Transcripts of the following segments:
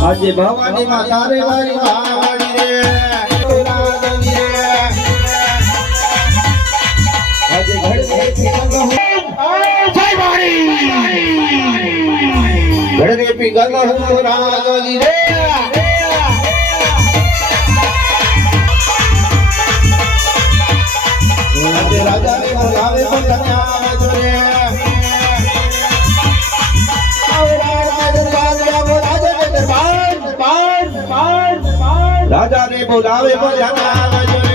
આજે ભવાની માં તારે વારી વાળી રે આજે ઘડે પીગલ હો રાગલી રે આજે રાજા ને બોલાવે પણ કન્યા જોરે राजा ने बोलावे बजाना जोरे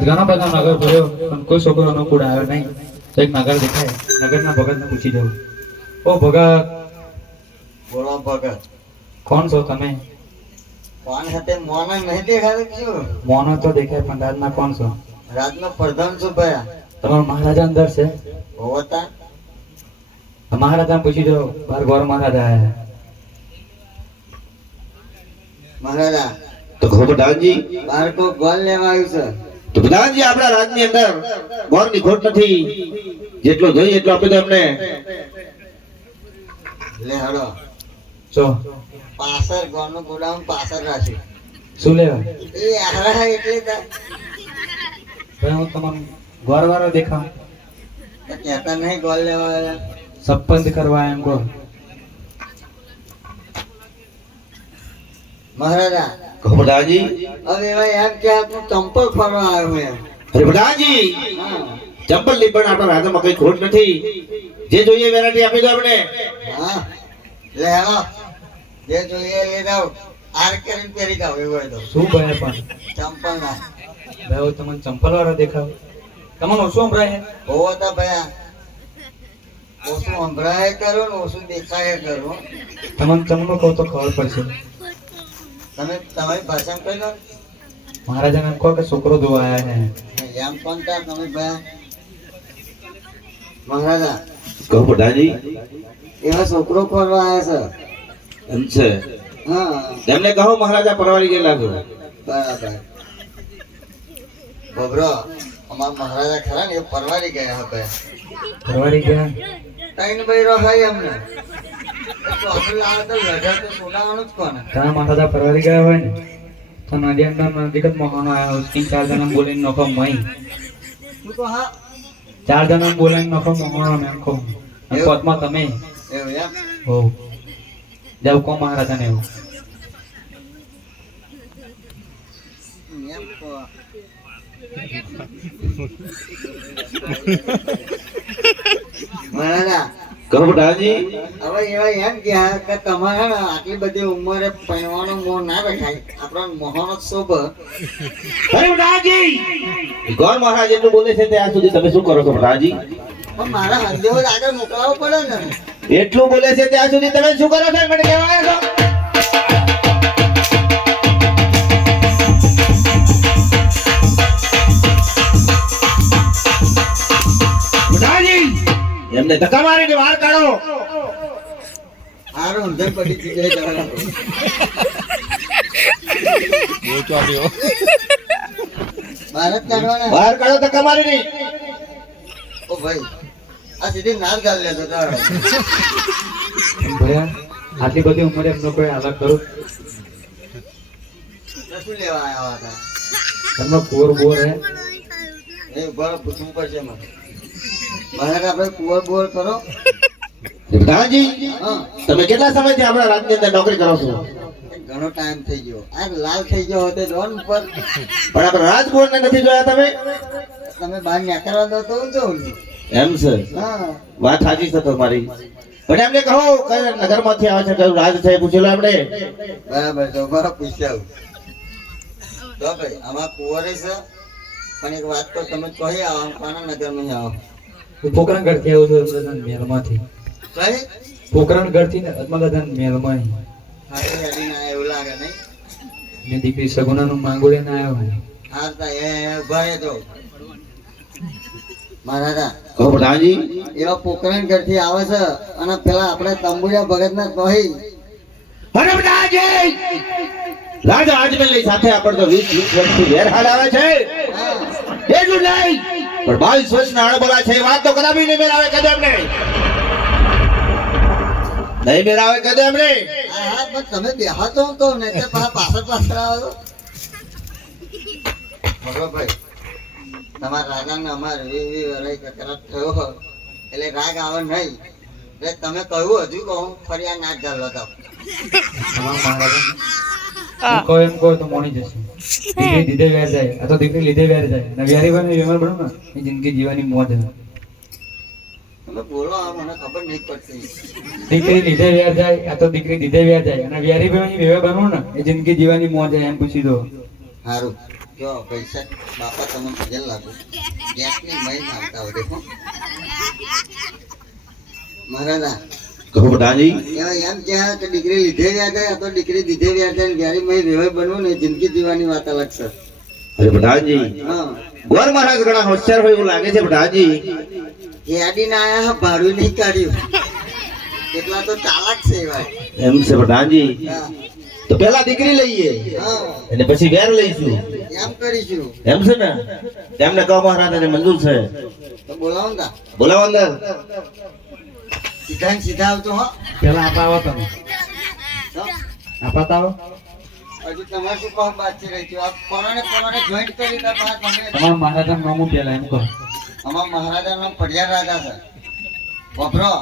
ઘણા બધા નગર ભર્યો પણ કોઈ છોકરો નો કુડ આવ્યો નહીં તો એક નગર દેખાય નગરના ભગતને પૂછી જવું ઓ ભગત બોલો ભગત કોણ છો તમે કોણ હતે મોનો નહીં દેખાતો છું મોનો તો દેખાય પણ રાજના કોણ છો રાજનો પ્રધાન છું ભયા તમારો મહારાજા અંદર છે હોતા મહારાજાને પૂછી જવું બાર ગોર મહારાજા આયા મહારાજા તો પ્રધાનજી બાર કો ગોલ લેવા આવ્યું છે તો પ્રધાનજી આપણા રાજની અંદર ગોર ની ખોટ નથી જેટલો જોઈએ એટલો આપી દો અમને લે હડો ચો પાસર ગોળ નું ગોડાઉન પાસર રાખ્યું શું લેવા એ આરા એટલે ભાઈ હું તમને ગોર વાળો દેખાવ કહેતા નહીં ગોળ લેવા આવ્યા સપંદ કરવા એમ કહો મહારાજા પ્રધાનજી હવે એવા એમ કે આપનું ચંપલ ફરવા આવ્યું એમ અરે પ્રધાનજી હા ચંપલ ની પણ આપણા રાજમાં કઈ ખોટ નથી જે જોઈએ વેરાયટી આપી દો અમને હા લે હેલો જે જોઈએ લઈ જાવ આર કરીને પહેરી જાવ એવું હોય તો શું ભાઈ પણ ચંપલ ના ભાઈ હું તમને ચંપલ વાળો દેખાવ તમને ઓછું સંભળાય હોવો તો ભયા ઓછું સંભળાય કરો ને ઓછું દેખાય કરો તમને તમને કહો તો ખબર પડશે તમે તમારી ભાષામાં કહી લો મહારાજાને એમ કહો કે છોકરો જોવા આવ્યા છે એમ કોણ તા તમે ભયા મહારાજા કહો પ્રધાનજી એવા છોકરો ફરવા આવ્યા એમ છે છે હા તેમને કહો મહારાજા પરવારી ગયેલા છો બરાબર બબરો અમારા મહારાજા ખરા ને એ પરવારી ગયા હતા પરવારી ગયા ત્રણ બૈરો હોય એમને તો આપણે આ તો લડર તો સોડાવાનું જ કોને તારા મહારાજા પરવારી ગયા હોય ને તો નડિયાદના નજીક જ મહાનો આવ્યો તીન ચાર જણા બોલીને નખો મહી તું તો હા ચાર જણા બોલીને નખો મહાનો ને એમ કહું અને પદમાં તમે એવું એમ હો જાવ કહો મહારાજાને એવું એમ તો મહારાજા કહો પ્રધાનજી હવે એવા એમ ગયા કે તમારે ને આટલી બધી ઉંમરે પહેરવાનો મોહ ના રખાય આપણો મોહનો શોભ અરે પ્રધાનજી ગોર મહારાજ એટલું બોલે છે ત્યાં સુધી તમે શું કરો છો પ્રધાનજી પણ મારા હંદેવો જ આગળ મોકલાવવો પડે ને એટલું બોલે છે ત્યાં સુધી તમે શું કરો છો મને કહેવાય છો પ્રધાનજી એમને ધક્કા મારીને વાર કાઢો હારું અંદર પડી જઈ જવાના ભારત કાઢવાના વાર કાઢો ધક્કા મારીને ઓ ભાઈ આ સીધી નાર ગાલ લેતો તારો ભયા આટલી બધી ઉંમરે એમનો કોઈ હાલત કરું શું લેવા આવ્યા હતા એમનો બોર બોર હે એ ઉભા પૂછવું પડશે મને મહારાજ આપણે કુંવર બોર કરો પ્રધાનજી હા તમે કેટલા સમયથી આપણા રાજની અંદર નોકરી કરો છો ઘણો ટાઈમ થઈ ગયો આ લાલ થઈ ગયો હતો જોન ઉપર પણ આપણા રાજકુંવરને નથી જોયા તમે તમે બહાર નીકળવા દો તો હું જઉં એમ છે હા વાત સાચી છે તમારી પણ એમને કહો કયા નગરમાંથી આવે છે કયું રાજ છે પૂછેલો આપણે બરાબર તો બરાબર પૂછ્યા તો ભાઈ આમાં કુંવરે છે પણ એક વાત તો તમે કહી આવો કોના નગરમાં આવો હું પોકરણ ઘરથી આવ્યો છું અદમદાદાના મહેલમાંથી. કઈ પોકરણ ઘરથી ને અદમદાદાના મહેલમાં. હારી હેડી ના એવું લાગે નહીં. મેં દીકરી સગુનાનું માંગુ લઈને આવ્યો. હા તા એ ઉભા રહેજો મહારાજા. કહો પ્રધાનજી. એવા પોકરણ ઘરથી આવે છે અને પેલા આપણે તંબુજા ભગતના કહી અરે પ્રધાનજી, રાજા આજમલની સાથે આપણે તો 20 વર્ષથી વેર હાલ આવે છે. એટલું નહીં પણ 22 વર્ષના અણબોલા છે એ વાત તો કદાપી નહીં મેળાવે કદમ એમને. નહીં મેળાવે કદમ એમને. હા પણ તમે બેહા તો હું કહું ને તે પાછળ પાછળ આવો ભગવાભાઈ. તમારા રાજાને અમારે એવી વરાઈ કકરાટ થયો હોય એટલે રાગ આવે નહીં. એટલે તમે કહ્યું હજુ કહું ફરી આ નાચ ચાલવા દો. તમારા મહારાજા હું કહું એમ કહું તો મોણી જશે. દીકરી દીધે વેર જાય, આ તો દીકરી લીધે વેર જાય. ને વ્યારી બને વ્યવહાર બનો ને એ જિંદગી જીવાની મોજ છે. તમે બોલો આ મને ખબર નહીં પડતી. દીકરી લીધે વેર જાય, આ તો દીકરી દીધે વેર જાય. અને વ્યારી બને વ્યવહાર બનો ને એ જિંદગી જીવાની મોજ છે. એમ પૂછી દો. સારું જો પૈસા બાપા તમને પજલ લાગુ ગેસની મહી આવતા હોય દેખો મહારાજા. કહો પ્રધાનજી. એવા એમ કહે કે દીકરી લીધે વ્યાજ જાય આ તો દીકરી દીધે વ્યાજ જાય વ્યારી મહી વેવાય બનવું ને જિંદગી જીવાની વાત અલગ છે. અરે પ્રધાનજી, હા ગોર મહારાજ ઘણા હોશિયાર હોય એવું લાગે છે પ્રધાનજી. યાદીને આયા હા ભાડું નહીં કાઢ્યું કેટલા તો ચાલાક છે એવા. એમ છે પ્રધાનજી. હા તો પેલા દીકરી લઈએ હા અને પછી વેર લઈશું. એમ કરીશું. એમ છે ને? તેમને કહો મહારાજાને મંજૂર છે. તો બોલાવો ને બોલાવો અંદર. સીધા ને સીધા આવતો હો. પેલા આપા આવો તમે. હો? આપા તો આવો. હજુ તમારે શું કહો બાકી રહી ગયું આ કોરોને જોઈન્ટ કરી દે પાછા તમે. તમારા મહારાજાનું નામ હું પેલા એમ કહો. અમારા મહારાજાનું નામ પડિયાર રાજા છે. વભરો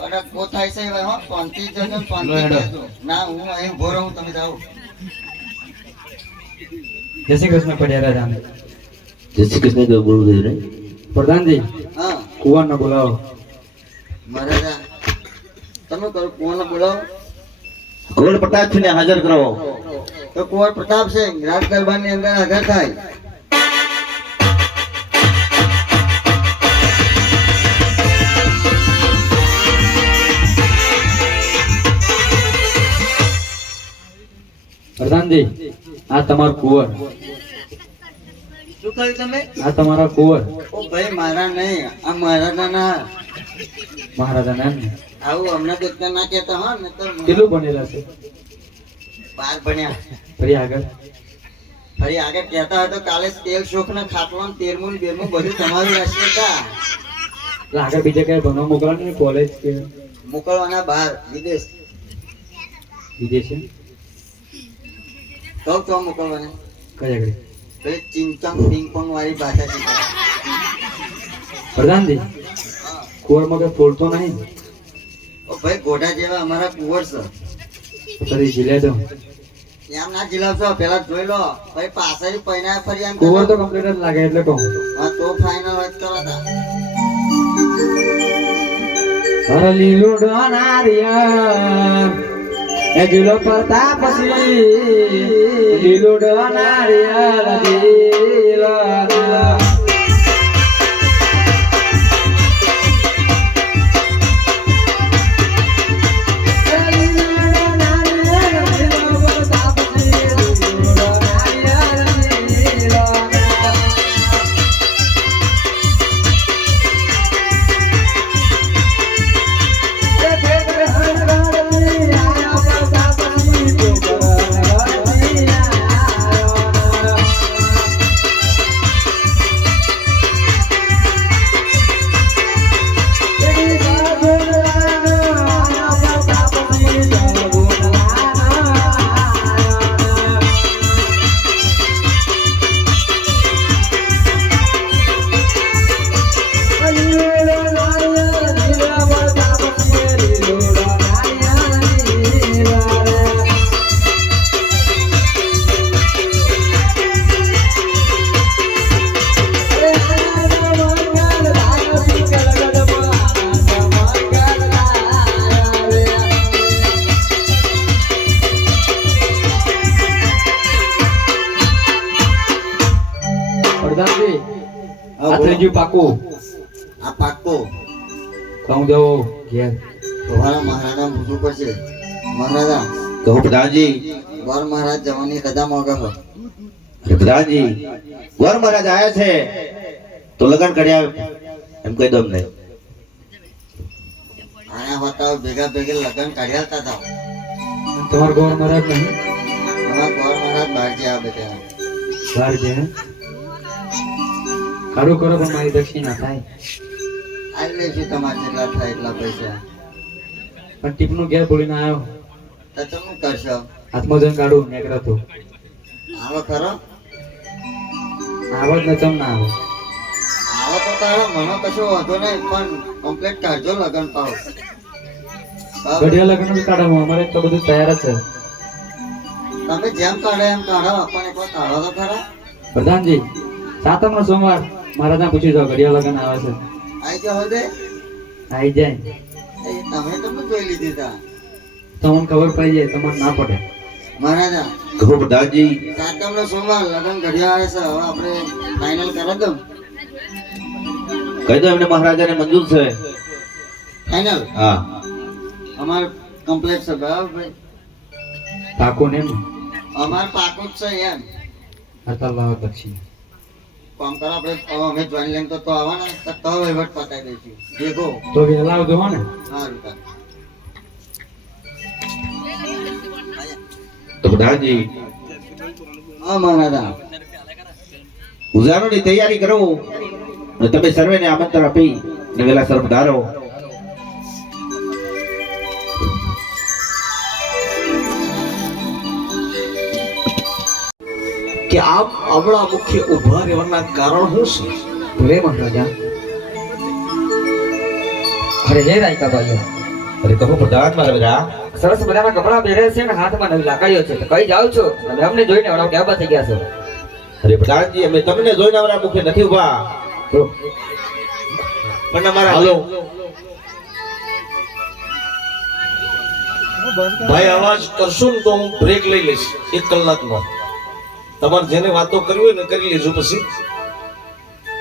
કડક કો થાય છે હવે હો શાંતિ જજો શાંતિ જજો. ના હું અહીં ઉભો રહું તમે જાઓ. જય શ્રી કૃષ્ણ પડિયા રાજાને. જય શ્રી કૃષ્ણ કે બોલું દે રે. પ્રધાનજી હા કુંવરને બોલાવો. મહારાજા તમે કરો કોને બોલાવો. ગોળ પ્રતાપસિંહને હાજર કરો. તો કુંવર પ્રતાપ છે રાજ દરબારની અંદર હાજર થાય. પ્રધાનજી આ તમારો કુંવર. શું કહ્યું તમે. આ તમારા કુંવર. ઓ ભાઈ મારા નહીં આ મહારાજાના. મહારાજાના એમ ને? આવું હમણાં દેખતા ના કહેતા હો ને તો કેટલું ભણેલા છે? 12 ભણ્યા. ફરી આગળ. ફરી આગળ કહેતા હોય તો કાલે તેલ શોખ ના ખાટલો 13મું ને 12મું બધું તમારું રહેશે કા. એટલે આગળ બીજે કઈ ભણવા મોકલવાનું ને કોલેજ કે મોકલવાના બહાર વિદેશ. વિદેશે? તો મોકલવાના કઈ આગળ? પેલી ચિંચમ પિંગપોંગ વાળી ભાષા શીખવા. પ્રધાનજી કુંવરમાં કઈ ફોડતો નહીં? ઓ ભાઈ ઘોડા જેવા અમારા કુંવર છે. ફરી જીલે દો. એમ ના જીલાવશો પેલા જોઈ લો ભાઈ પાછળ પૈના ફરી એમ કુંવર તો કરો. કમ્પ્લીટ જ લાગે એટલે કહું. હા તો ફાઇનલ વાત કરો તા. અરે લીલો ડોનારિયા એ જીલો પરતા પછી લીલો ડોનારિયા લીલો પ્રધાનજી આ ત્રીજું પાકું. આ પાક્કો તો હું જાઉં ઘેર. તમારા મહારાજા પૂછવું પડશે. મહારાજા કહો પ્રધાનજી. વર મહારાજ જવાની રજા મોગે છે. અરે પ્રધાનજી, વર મહારાજ આયા છે તો લગન કર્યા એમ કહી દો અમને. આયા હોતા ભેગા ભેગા લગ્ન કાઢ્યા હતા. તમારો ગોર મહારાજ નહીં અમારા વર મહારાજ બહાર ગયા બેઠા. બહાર ગયા. કાઢું કરો પણ મારી દક્ષિણા થાય. આવી લઈશું તમારે જેટલા થાય એટલા પૈસા. પણ ટીપનું ઘેર બોલીને આવ્યો. તો તમે કરશો. હાથમાં જઈને કાઢું નેકરા તો આવો ખરો. આવડ ન ચમ ના આવે. આવો તો તારો મને કશો વાંધો નહીં પણ કમ્પ્લીટ કાઢજો લગન પાવ. ઘડિયા લગ્ન જ કાઢો અમારે તો બધું તૈયાર જ છે. તમે જેમ કાઢો એમ કાઢો પણ એક વાર કાઢો તો ખરા. પ્રધાનજી સાતમનો સોમવાર મહારાજા પૂછી જાઓ ઘડિયા લગ્ન આવે છે. આઈ જાઓ દે. આવી જાય એ તમે તમે જોઈ લીધી તા. તમને ખબર પડી જાય તમને ના પડે. મહારાજા કહો પ્રધાનજી. સાતમનો સોમવાર લગન ઘડિયા આવે છે. હવે આપણે ફાઇનલ કરી દઉં. કહી દો એમને મહારાજાને મંજૂર છે. ફાઇનલ હા. અમાર કમ્પ્લીટ છે બરાબર ભાઈ. પાકો ને અમાર પાકું જ છે એમ. હતા લાવો દક્ષિણા. કામ કરો આપણે અમે જોઈન લઈને તો આવવાના તો વહીવટ પતાવી દઈશું ભેગો. તો વહેલા આવજો હો ને. સારું તાર. તો પ્રધાનજી હા મહારાજા ઉજારોની તૈયારી કરો અને તમે સર્વેને આમંત્રણ આપી અને વેલા સર પધારો. કે આપ આપણા મુખ્ય ઉભા રહેવાના કારણ શું છે? ભલે મહારાજા. અરે હે રાયકા ભાઈઓ, અરે કહો પ્રધાન મારા બધા. સરસ મજાના કપડા પહેરે છે ને હાથમાં નવી લાકડીઓ છે. કઈ જાવ છો? તમે અમને જોઈને વડાવ કેવા થઈ ગયા છો. અરે પ્રધાનજી, અમે તમને જોઈને અમારા મુખે નથી ઉભા પણ અમારા હાલો ભાઈ, અવાજ કરશો ને તો હું બ્રેક લઈ લઈશ 1 કલાકનો. તમારે જેને વાતો કરવી હોય ને કરી લેજો પછી,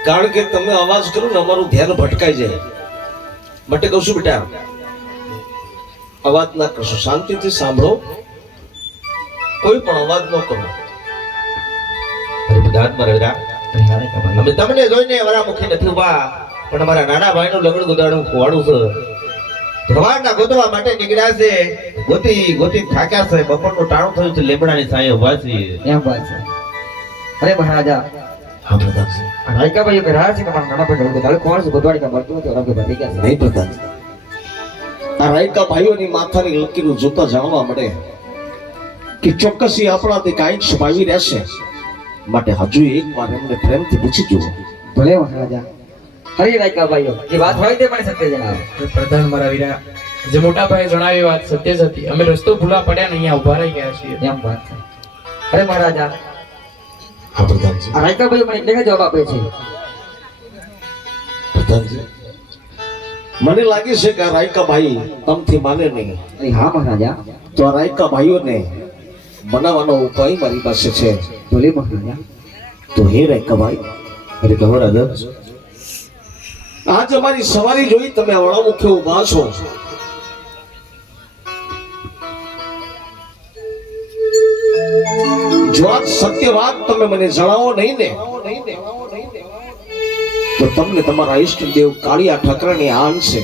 કારણ કે તમે અવાજ કરો ને અમારું ધ્યાન ભટકાઈ જાય. માટે કહું છું બેટા, અવાજ ના કરશો, શાંતિથી સાંભળો, કોઈ પણ અવાજ ન કરો. અરે પ્રધાન મારા બધા, અમે તમને જોઈને અમારા મુખે નથી ઉભા પણ અમારા નાના ભાઈનું લગ્ન ગોદાડું ખોવાડું છે. ભગવાનના ગોતવા માટે નીકળ્યા છે. ગોતી ગોતી થાક્યા છે. બપોરનું ટાણું થયું છે. લીમડાની છાંયે ઉભા છીએ. એમ વાત છે. અરે મહારાજા, હા પ્રધાનજી. રાયકા ભાઈઓ કે રાજ છે કે મારા નાના ભાઈ ગોદાડું કોણ છે? ગોદવાડી કા મળતું નથી. ઓરા થઈ ગયા છે. નહીં પ્રધાનજી. આ રાયકા ભાઈઓની માથાની લકીરો જોતા જાણવા મળે કે ચોક્કસ એ આપણાથી કાંઈક સમાવી રહેશે. માટે હજુ એક વાર એમને પ્રેમથી પૂછી જુઓ. ભલે મહારાજા. હરી રાયકા ભાઈઓ, જે વાત હોય તે પણ સત્ય જણાવો. પ્રધાન મારા વીરા, જે મોટા ભાઈએ જણાવી વાત સત્ય જ હતી. અમે રસ્તો ભૂલા પડ્યા ને અહીંયા ઉભા રહી ગયા છીએ. એમ વાત છે. અરે મહારાજા, હા પ્રધાનજી. આ રાયકા ભાઈઓ મને એટલે જવાબ આપે છે. પ્રધાનજી, મને લાગે છે કે આ રાયકા ભાઈ તમથી માને નહીં. અરે હા મહારાજા. તો આ રાયકા ભાઈઓને બનાવવાનો ઉપાય મારી પાસે છે. ભલે મહારાજા. તો હે રાયકા ભાઈ, અરે કહો રાજા. આજ અમારી સવારી જોઈ તમે અવળા મુખે ઉભા છો. જો આ સત્ય વાત તમે મને જણાવો નહીં ને તો તમને તમારા ઈષ્ટદેવ કાળિયા ઠાકરાની આન છે.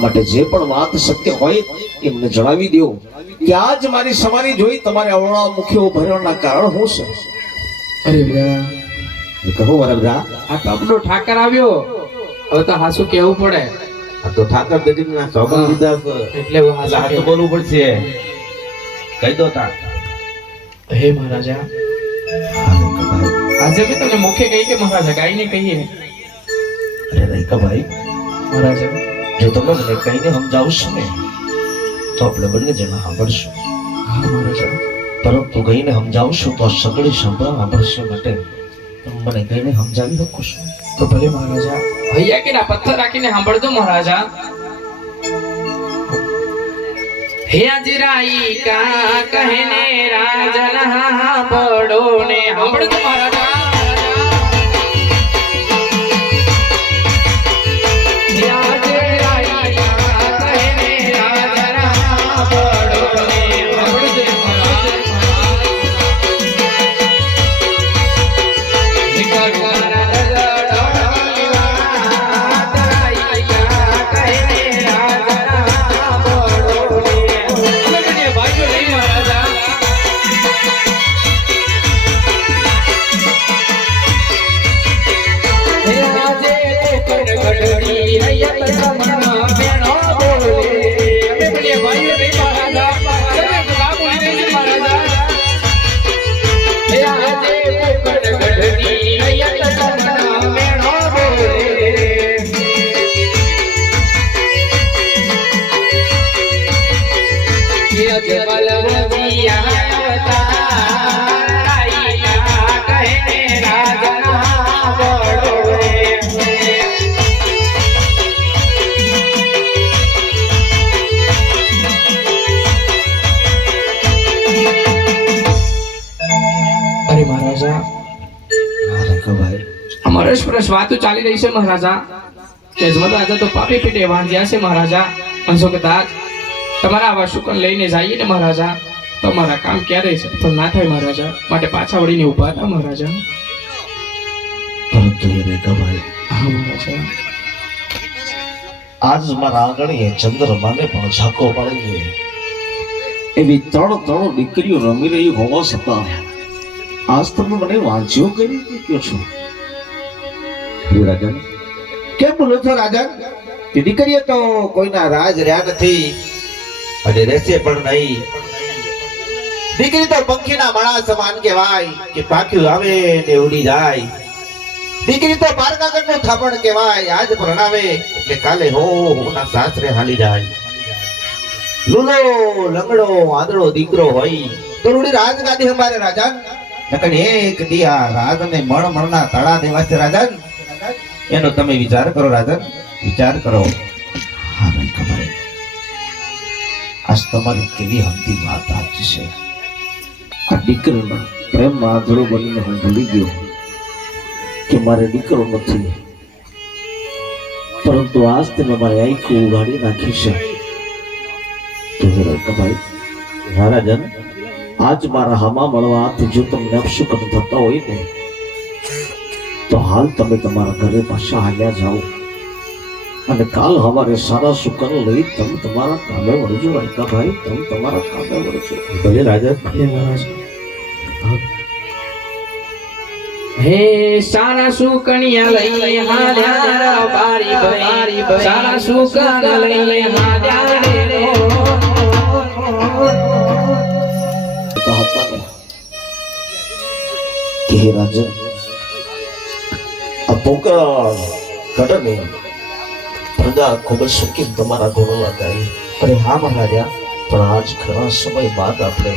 માટે જે પણ વાત સત્ય હોય એ મને જણાવી દો કે આજ મારી સવારી જોઈ તમારે અવળા મુખે ઉભા રહેવાના કારણ શું છે? અરે વીરા, કહો મારા બધા. આ તબલો ઠાકર આવ્યો. હવે તો હાસુ કેવું પડે. આ તો ઠાકર દેવીના સોગંદ લીધા છે. એટલે હું હાસુ હાથ કહેવું. બોલવું પડશે. કહી દો તા. હે મહારાજા, આજે બી તમને મુખે કહી કે મહારાજા ગાઈને કહીએ. અરે રાયકા ભાઈ, મહારાજા, જો તમે મને કહીને સમજાવશો ને તો આપણે બંને જણા સાંભળશું. હા મહારાજા. પરંતુ કહીને સમજાવશો તો સગળી સાંભળવા સાંભળશે. માટે તમે મને કહીને સમજાવી શકો છો? તો ભલે મહારાજા. ભૈયા કે ના પથ્થર રાખીને સાંભળજો મહારાજા. હે અજરાઈ કા કહેને રાજન સાંભળો ને સાંભળજો મહારાજા. અજમલ વગિયા અવતારાઈના કહે રાજા બળો રે અરે મહારાજા અમારે રસપ્રસ વાતો ચાલી રહી છે મહારાજા કે અજમલ રાજા તો પાપી પેટે વાંધ્યા છે મહારાજા પણ જો કદાચ તમારા આવા શુકન લઈને જઈએ ને મહારાજા તો અમારા કામ ક્યારે સફળ ના થાય મહારાજા માટે પાછા વળીને ઊભા હતા મહારાજા પરંતુ એને ગવાય હા મહારાજા આજ મારા આંગણીએ ચંદ્રમાને પણ ઝાંકો પાડી એવી ત્રણ દીકરીઓ રમી રહી હોવા છતાં આજ તમે મને વાંચ્યો કરી ચૂક્યો છો રાજન કેમ બોલો છો રાજન કે દીકરીએ તો કોઈના રાજ રહ્યા નથી અને રહેશે પણ નહીં દીકરી તો પંખીના માળા સમાન કહેવાય કે પાખ્યું આવે ને ઉડી જાય દીકરી તો બારકાગઢનું થાપણ કહેવાય આજ પરણાવે એટલે કાલે હો ના સાસરે હાલી જાય લૂલો લંગડો આંધળો દીકરો હોય તો રૂડી રાજગાદી હમારે રાજન નકર એક દિયા રાજને મણના તળા દેવા છે રાજન એનો તમે વિચાર કરો રાજન વિચાર કરો હા મને ખબર આજ તમારી કેવી હંતી વાત સાચી છે આ દીકરીના પ્રેમમાં આંધળો બનીને હું ભૂલી ગયો કે મારે દીકરો નથી પરંતુ આજ તમે મારી આંખો ઉગાડી નાખી છે તો ભાઈ રાજન આજ મારા હામા મળવાથી જો તમને અપશુકન થતા હોય ને તો હાલ તમે તમારા ઘરે પાછા હાલ્યા જાઓ અને કાલ સવારે સારા શુકન લઈ તમે તમારા કામે વળજો રાયકા ભાઈ તમે તમારા કામે વળજો ભલે રાજન હે સારા સુકણિયા લઈ હાલ્યા બારી ભાઈ સારા સુકણ લઈ હાલ્યા રે કે હે રાજન આ પોકરા ઘટને પ્રજા ખૂબ જ સુખી તમારા ગુણો લગાવી અરે હા મહારાજા પણ આજ ઘણા સમય બાદ આપણે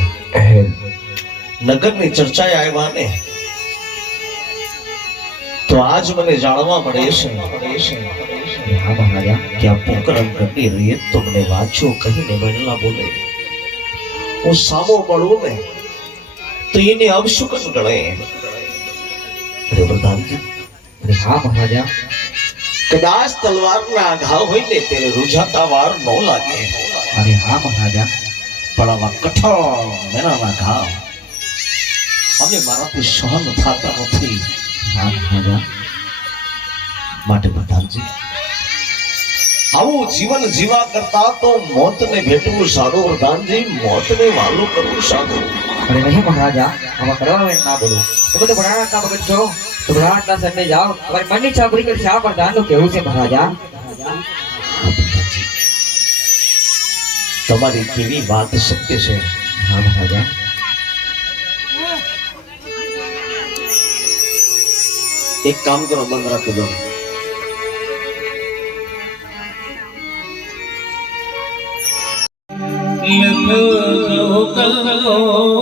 નગરની ચર્ચાએ આવ્યા ને તો આજ મને જાણવા મળે છે હા મહારાજા કે આ પોકરા ઘટની રીત તો મને વાંચ્યો કહીને વડલા બોલે હું સામો મળું ને તો એને અવશુકન ગણે અરે પ્રધાનજી હા મહારાજા કદાચ તલવારના ઘા હોય ને તેને રૂઝાતા વાર ન લાગે અરે હા મહારાજા પણ આવા કઠોળ મેનાના ઘા હવે મારાથી સહન થતા નથી હા મહારાજા માટે પ્રધાનજી આવું જીવન જીવા કરતા તો મોતને ભેટવું સારું પ્રધાનજી મોતને વાલું કરવું સારું અરે નહીં મહારાજા આમાં કરવા ના બોલો તો બધું ભણાવટ ના બગડ છો તો ભણાવટ ના સંડે જાઓ અમારી મનની ઈચ્છા પૂરી કરી શા પ્રધાન નું કેવું છે મહારાજા તમારી કેવી વાત સત્ય છે હા મહારાજા એક કામ કરો બંધ રાખી દો લખો